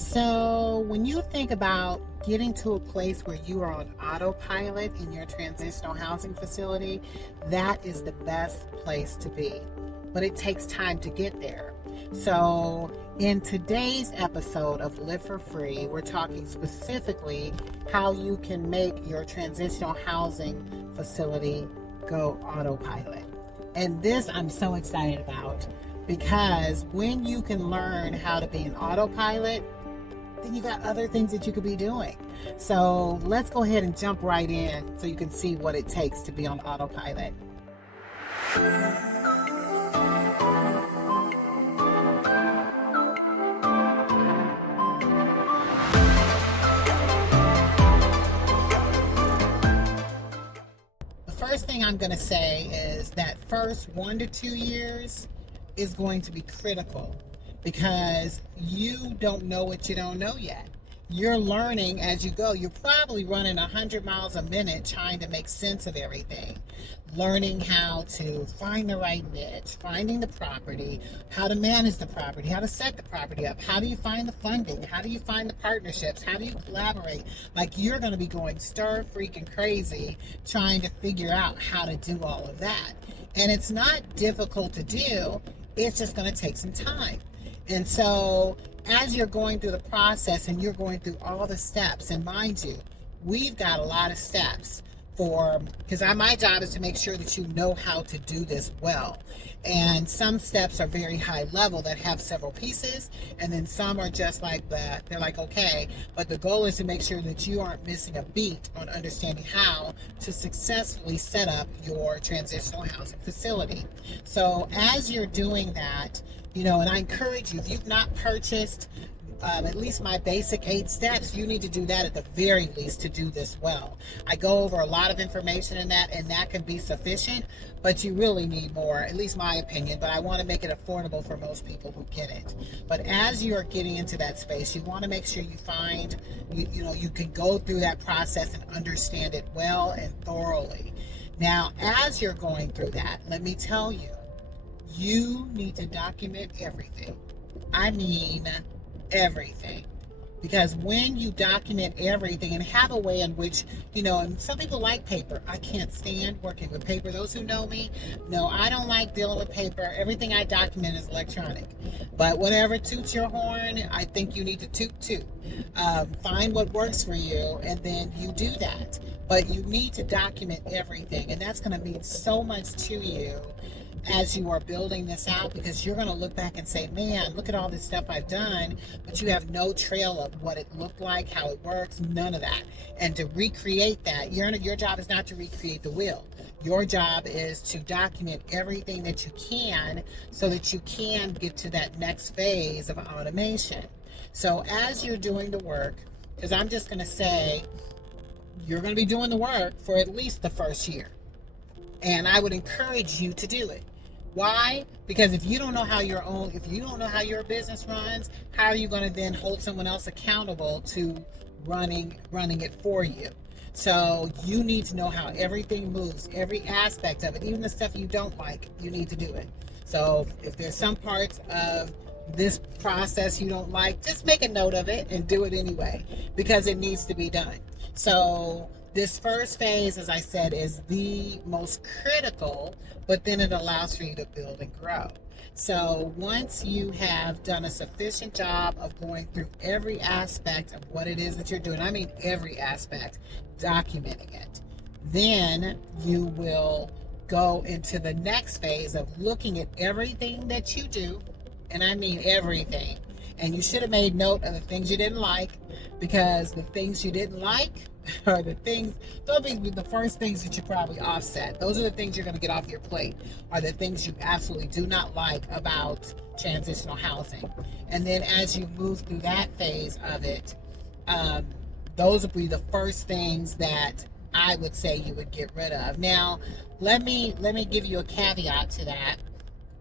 So, when you think about getting to a place where you are on autopilot in your transitional housing facility, that is the best place to be. But it takes time to get there. So, in today's episode of Live for Free, we're talking specifically how you can make your transitional housing facility go autopilot. And this I'm so excited about because when you can learn how to be an autopilot, then you got other things that you could be doing. So let's go ahead and jump right in so you can see what it takes to be on autopilot. The first thing I'm going to say is that first 1 to 2 years is going to be critical because you don't know what you don't know yet. You're learning as you go. You're probably running 100 miles a minute trying to make sense of everything, learning how to find the right niche, finding the property, how to manage the property, how to set the property up, how do you find the funding, how do you find the partnerships, how do you collaborate. Like, you're going to be going stir freaking crazy trying to figure out how to do all of that. And it's not difficult to do, it's just going to take some time. And so as you're going through the process and you're going through all the steps, and mind you, we've got a lot of steps because my job is to make sure that you know how to do this well. And some steps are very high level that have several pieces, and then some are just like that. They're like, okay, but the goal is to make sure that you aren't missing a beat on understanding how to successfully set up your transitional housing facility. So as you're doing that, and I encourage you, if you've not purchased at least my basic 8 steps, you need to do that at the very least to do this well. I go over a lot of information in that, and that can be sufficient, but you really need more, at least my opinion. But I want to make it affordable for most people who get it. But as you are getting into that space, you want to make sure you find, you can go through that process and understand it well and thoroughly. Now, as you're going through that, let me tell you, you need to document everything. I mean, everything. Because when you document everything and have a way in which, and some people like paper. I can't stand working with paper. Those who know me know I don't like dealing with paper. Everything I document is electronic. But whatever toots your horn, I think you need to toot too. Find what works for you, and then you do that. But you need to document everything, and that's going to mean so much to you as you are building this out, because you're going to look back and say, man, look at all this stuff I've done, but you have no trail of what it looked like, how it works, none of that. And to recreate that, your job is not to recreate the wheel. Your job is to document everything that you can so that you can get to that next phase of automation. So as you're doing the work, because I'm just going to say, you're going to be doing the work for at least the first year. And I would encourage you to do it. Why? Because if you don't know how your business runs, how are you going to then hold someone else accountable to running it for you? So you need to know how everything moves, every aspect of it, even the stuff you don't like, you need to do it. So if there's some parts of this process you don't like, just make a note of it and do it anyway, because it needs to be done. So this first phase, as I said, is the most critical, but then it allows for you to build and grow. So once you have done a sufficient job of going through every aspect of what it is that you're doing, I mean every aspect, documenting it, then you will go into the next phase of looking at everything that you do, and I mean everything. And you should have made note of the things you didn't like, because the things you didn't like are they'll be the first things that you probably offset. Those are the things you're going to get off your plate, are the things you absolutely do not like about transitional housing. And then as you move through that phase of it, those would be the first things that I would say you would get rid of. Now, let me give you a caveat to that,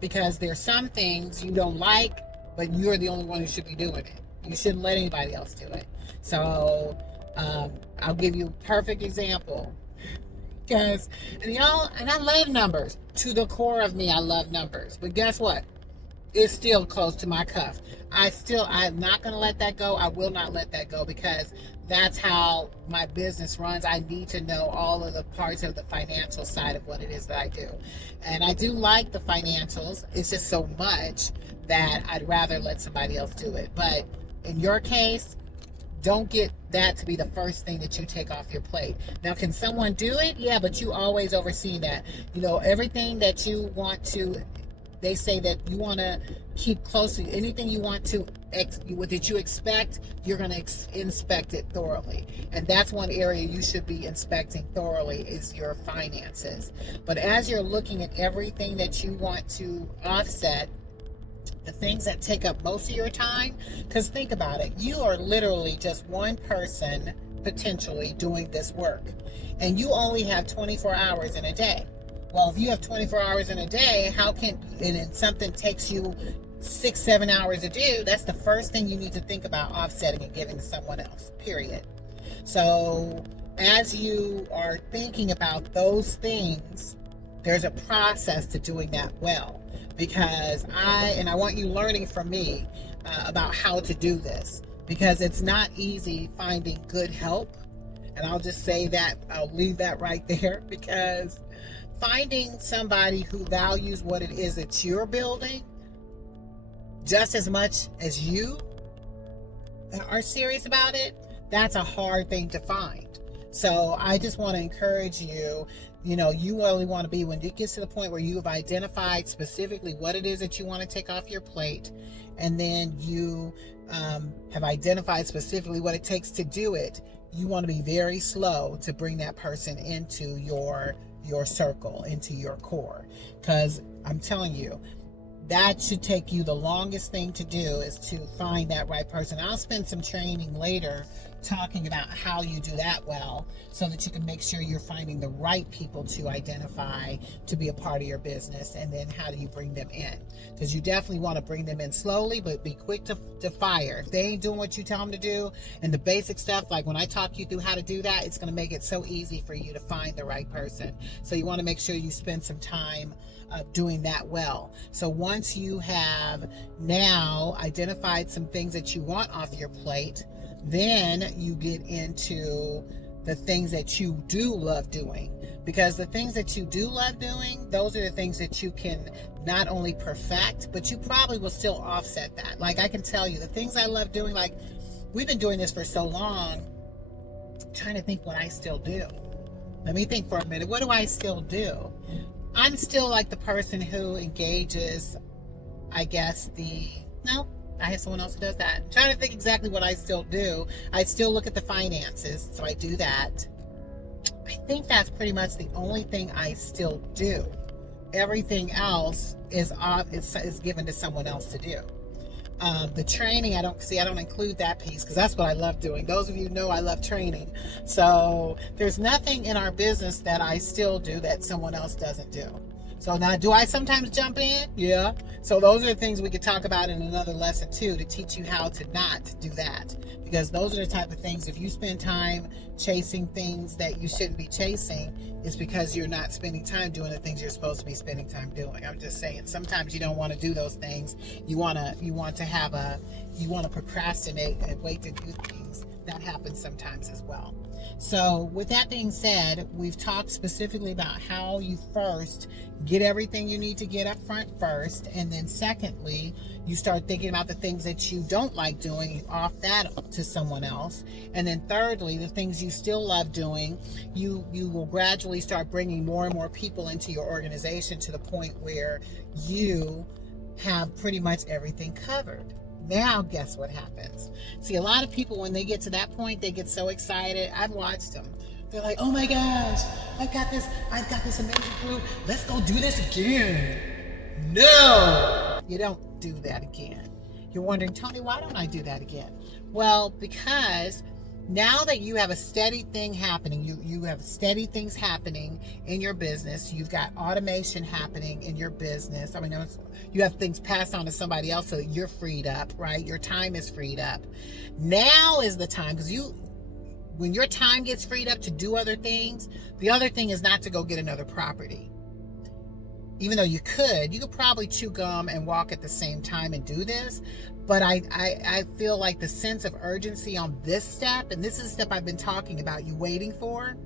because there's some things you don't like, but you're the only one who should be doing it. You shouldn't let anybody else do it. So I'll give you a perfect example. Because, and I love numbers. To the core of me, I love numbers. But guess what? is still close to my cuff. I'm not going to let that go. I will not let that go, because that's how my business runs. I need to know all of the parts of the financial side of what it is that I do. And I do like the financials. It's just so much that I'd rather let somebody else do it. But in your case, don't get that to be the first thing that you take off your plate. Now, can someone do it? Yeah, but you always oversee that. Everything that you want to, they say that you want to keep close to anything you want to, that you expect, you're going to inspect it thoroughly. And that's one area you should be inspecting thoroughly, is your finances. But as you're looking at everything that you want to offset, the things that take up most of your time, because think about it, you are literally just one person potentially doing this work, and you only have 24 hours in a day. Well, if you have 24 hours in a day, and something takes you 6-7 hours to do, that's the first thing you need to think about offsetting and giving to someone else, period. So as you are thinking about those things, there's a process to doing that well, because I want you learning from me about how to do this, because it's not easy finding good help. And I'll just say that, I'll leave that right there, because finding somebody who values what it is that you're building just as much as you are serious about it, that's a hard thing to find. So I just want to encourage you, you only want to be, when it gets to the point where you have identified specifically what it is that you want to take off your plate, and then you have identified specifically what it takes to do it, you want to be very slow to bring that person into your circle, into your core. Because I'm telling you, that should take you the longest thing to do, is to find that right person. I'll spend some training later talking about how you do that well, so that you can make sure you're finding the right people to identify to be a part of your business. And then how do you bring them in? Because you definitely want to bring them in slowly, but be quick to fire. If they ain't doing what you tell them to do, and the basic stuff, like when I talk you through how to do that, it's going to make it so easy for you to find the right person. So you want to make sure you spend some time doing that well. So once you have now identified some things that you want off your plate, then you get into the things that you do love doing. Because the things that you do love doing, those are the things that you can not only perfect, but you probably will still offset that. Like, I can tell you the things I love doing, like, we've been doing this for so long, I'm trying to think what I still do. Let me think for a minute. What do I still do? I'm still like the person who engages, I guess, no, I have someone else who does that. I'm trying to think exactly what I still do. I still look at the finances, so I do that. I think that's pretty much the only thing I still do. Everything else is given to someone else to do. The training, I don't include that piece, because that's what I love doing. Those of you know I love training. So there's nothing in our business that I still do that someone else doesn't do. So now, do I sometimes jump in? Yeah. So those are the things we could talk about in another lesson too, to teach you how to not do that. Because those are the type of things, if you spend time chasing things that you shouldn't be chasing, it's because you're not spending time doing the things you're supposed to be spending time doing. I'm just saying, sometimes you don't want to do those things. You want to procrastinate and wait to do things. That happens sometimes as well. So with that being said, we've talked specifically about how you first get everything you need to get up front first, and then secondly, you start thinking about the things that you don't like doing, you off that to someone else. And then thirdly, the things you still love doing, you will gradually start bringing more and more people into your organization, to the point where you have pretty much everything covered. Now, guess what happens? See, a lot of people, when they get to that point, they get so excited. I've watched them. They're like, oh my gosh, I've got this amazing group. Let's go do this again. No, you don't do that again. You're wondering, Tony, why don't I do that again? Well, because now that you have a steady thing happening, you have steady things happening in your business. You've got automation happening in your business. I mean, you have things passed on to somebody else, so that you're freed up, right? Your time is freed up. Now is the time, because when your time gets freed up to do other things, the other thing is not to go get another property. Even though you could probably chew gum and walk at the same time and do this. But I feel like the sense of urgency on this step, and this is the step I've been talking about, you waiting for,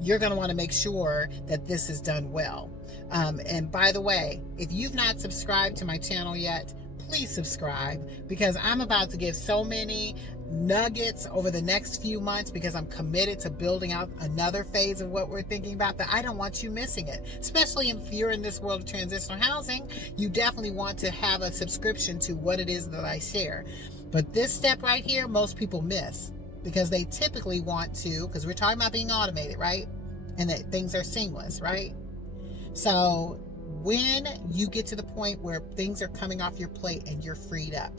you're going to want to make sure that this is done well. And by the way, if you've not subscribed to my channel yet, please subscribe, because I'm about to give so many nuggets over the next few months, because I'm committed to building out another phase of what we're thinking about, that I don't want you missing it. Especially if you're in this world of transitional housing, you definitely want to have a subscription to what it is that I share. But this step right here, most people miss, because they typically want to, because we're talking about being automated, right? And that things are seamless, right? So when you get to the point where things are coming off your plate and you're freed up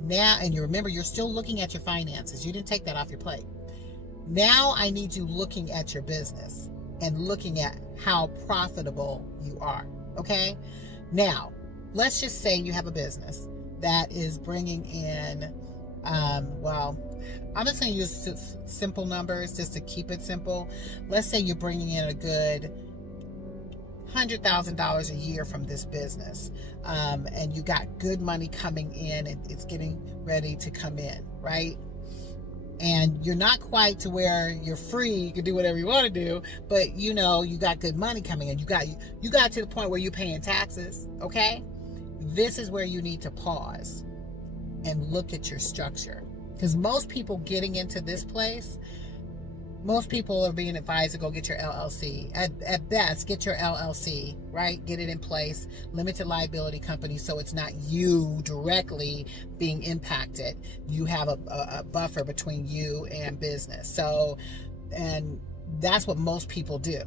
now, and you remember you're still looking at your finances, you didn't take that off your plate. Now I need you looking at your business and looking at how profitable you are. Okay, now let's just say you have a business that is bringing in well, I'm just going to use simple numbers just to keep it simple. Let's say you're bringing in a good $100,000 a year from this business, and you got good money coming in, and it's getting ready to come in, right? And you're not quite to where you're free, you can do whatever you want to do, but you know you got good money coming in. You got to the point where you're paying taxes. Okay, this is where you need to pause and look at your structure, because most people getting into this place, most people are being advised to go get your LLC. At best, get your LLC, right? Get it in place. Limited liability company, so it's not you directly being impacted. You have a buffer between you and business. So, and that's what most people do.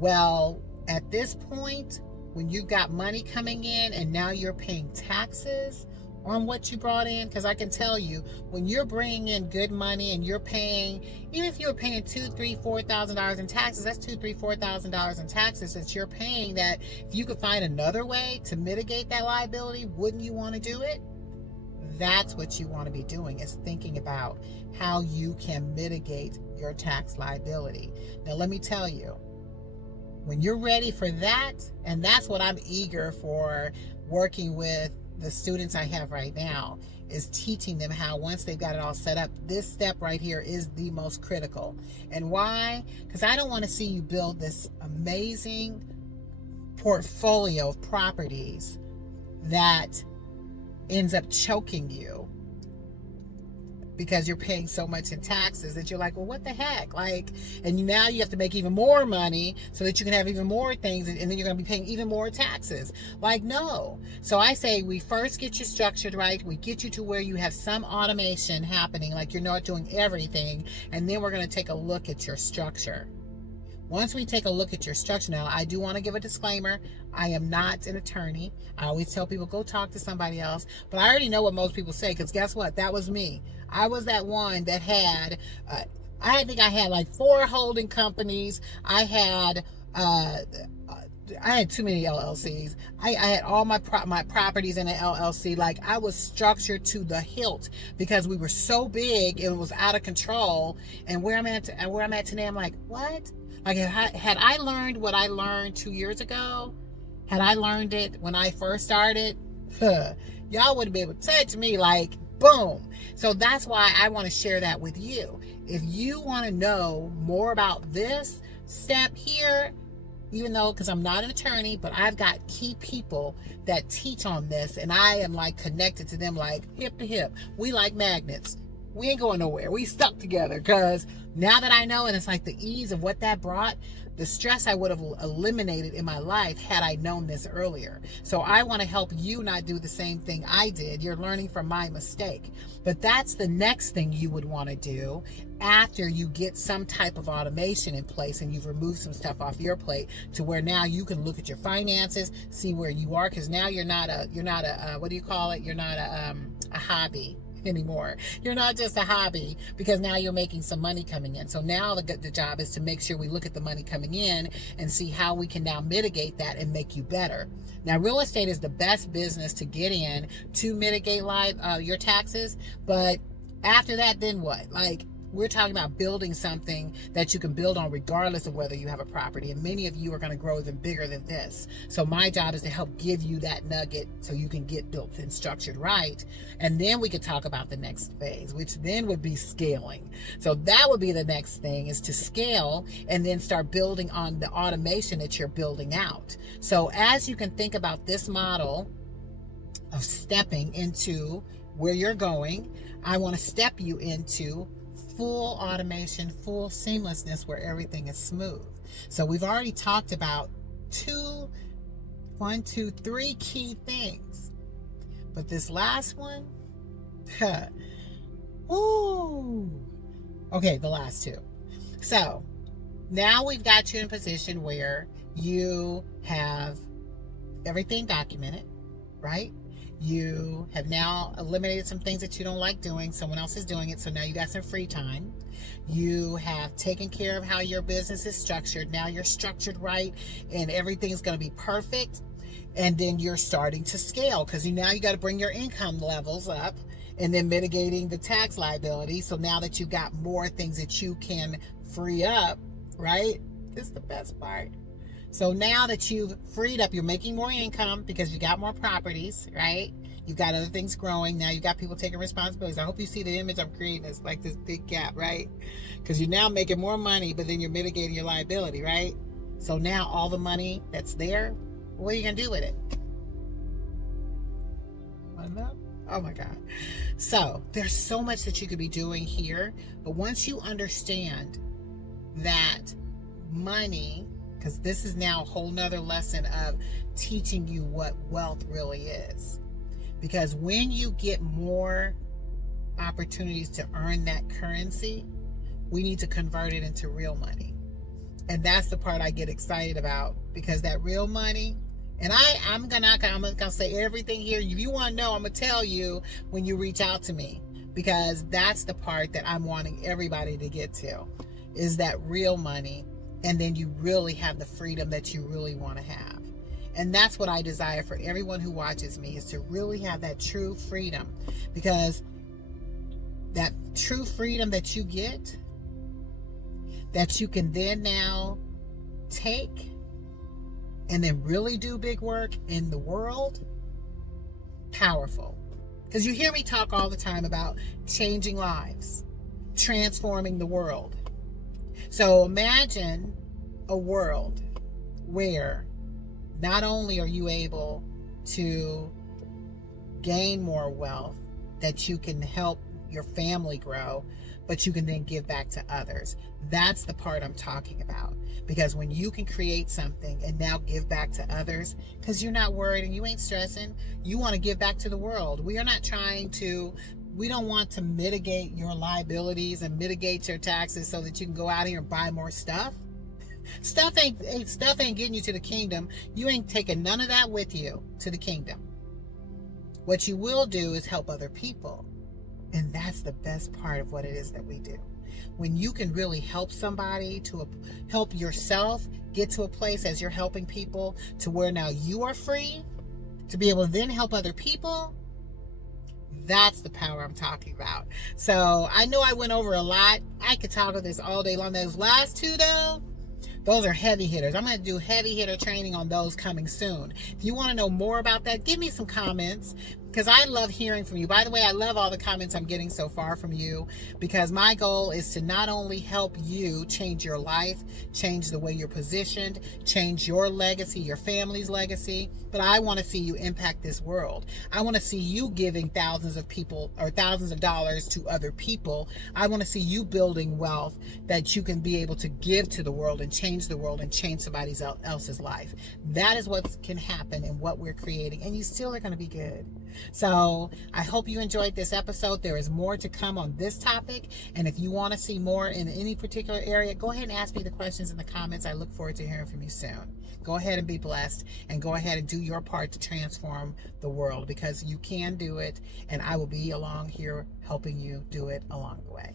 Well, at this point, when you've got money coming in and now you're paying taxes on what you brought in, because I can tell you, when you're bringing in good money and you're paying, even if you're paying $2,000, $3,000, $4,000 in taxes, that's $2,000, $3,000, $4,000 in taxes that you're paying. That if you could find another way to mitigate that liability, wouldn't you want to do it? That's what you want to be doing, is thinking about how you can mitigate your tax liability. Now, let me tell you, when you're ready for that, and that's what I'm eager for working with the students I have right now, is teaching them how, once they've got it all set up, this step right here is the most critical. And why? Because I don't want to see you build this amazing portfolio of properties that ends up choking you because you're paying so much in taxes that you're like, well, what the heck? Like, and now you have to make even more money so that you can have even more things, and then you're going to be paying even more taxes. Like, no. So I say we first get you structured right. We get you to where you have some automation happening, like you're not doing everything, and then we're going to take a look at your structure. Once we take a look at your structure, now I do want to give a disclaimer. I am not an attorney. I always tell people, go talk to somebody else. But I already know what most people say, because guess what? That was me. I was that one that had, I think I had like 4 holding companies. I had too many LLCs. I had all my properties in an LLC. Like, I was structured to the hilt because we were so big, it was out of control. And where I'm at today, I'm like, what? Like, had I learned what I learned 2 years ago, had I learned it when I first started, y'all wouldn't be able to touch me. Like, boom. So that's why I want to share that with you. If you want to know more about this step here, even though, because I'm not an attorney, but I've got key people that teach on this, and I am like connected to them like hip to hip. We like magnets. We ain't going nowhere. We stuck together, because now that I know, and it's like the ease of what that brought, the stress I would have eliminated in my life had I known this earlier. So I want to help you not do the same thing I did. You're learning from my mistake. But that's the next thing you would want to do after you get some type of automation in place and you've removed some stuff off your plate, to where now you can look at your finances, see where you are, because now you're not a what do you call it? You're not a hobby anymore. You're not just a hobby, because now you're making some money coming in. So now the job is to make sure we look at the money coming in and see how we can now mitigate that and make you better. Now, real estate is the best business to get in to mitigate your taxes. But after that, then what? Like, We're talking about building something that you can build on regardless of whether you have a property. And many of you are going to grow even bigger than this. So my job is to help give you that nugget so you can get built and structured right. And then we could talk about the next phase, which then would be scaling. So that would be the next thing, is to scale and then start building on the automation that you're building out. So as you can think about this model of stepping into where you're going, I want to step you into full automation, full seamlessness, where everything is smooth. So we've already talked about three key things. But this last one, ooh. Okay, the last two. So now we've got you in a position where you have everything documented, right? You have now eliminated some things that you don't like doing. Someone else is doing it, so now you got some free time. You have taken care of how your business is structured. Now you're structured right, and everything's going to be perfect. And then you're starting to scale, because now you got to bring your income levels up, and then mitigating the tax liability. So now that you've got more things that you can free up, right? This is the best part. So now that you've freed up, you're making more income because you got more properties, right? You've got other things growing. Now you've got people taking responsibilities. I hope you see the image I'm creating. It's like this big gap, right? Because you're now making more money, but then you're mitigating your liability, right? So now all the money that's there, what are you going to do with it? Oh my God. So there's so much that you could be doing here. But once you understand that money, because this is now a whole nother lesson of teaching you what wealth really is. Because when you get more opportunities to earn that currency, we need to convert it into real money. And that's the part I get excited about, because that real money, and I'm gonna say everything here. If you want to know, I'm gonna tell you when you reach out to me, because that's the part that I'm wanting everybody to get to, is that real money. And then you really have the freedom that you really want to have. And that's what I desire for everyone who watches me, is to really have that true freedom. Because that true freedom that you get, that you can then now take and then really do big work in the world, powerful. Because you hear me talk all the time about changing lives, transforming the world. So imagine a world where not only are you able to gain more wealth that you can help your family grow, but you can then give back to others. That's the part I'm talking about. Because when you can create something and now give back to others, because you're not worried and you ain't stressing, you want to give back to the world. We don't want to mitigate your liabilities and mitigate your taxes so that you can go out here and buy more stuff. Stuff ain't getting you to the kingdom. You ain't taking none of that with you to the kingdom. What you will do is help other people. And that's the best part of what it is that we do. When you can really help somebody, to help yourself get to a place as you're helping people, to where now you are free to be able to then help other people. That's the power I'm talking about. So I know I went over a lot. I could talk about this all day long. Those last two, though, those are heavy hitters. I'm going to do heavy hitter training on those coming soon. If you want to know more about that, give me some comments, because I love hearing from you. By the way, I love all the comments I'm getting so far from you, because my goal is to not only help you change your life, change the way you're positioned, change your legacy, your family's legacy, but I want to see you impact this world. I want to see you giving thousands of people or thousands of dollars to other people. I want to see you building wealth that you can be able to give to the world and change the world and change somebody else's life. That is what can happen in what we're creating, and you still are going to be good. So I hope you enjoyed this episode. There is more to come on this topic, and if you want to see more in any particular area, go ahead and ask me the questions in the comments. I look forward to hearing from you soon. Go ahead and be blessed, and go ahead and do your part to transform the world, because you can do it, and I will be along here helping you do it along the way.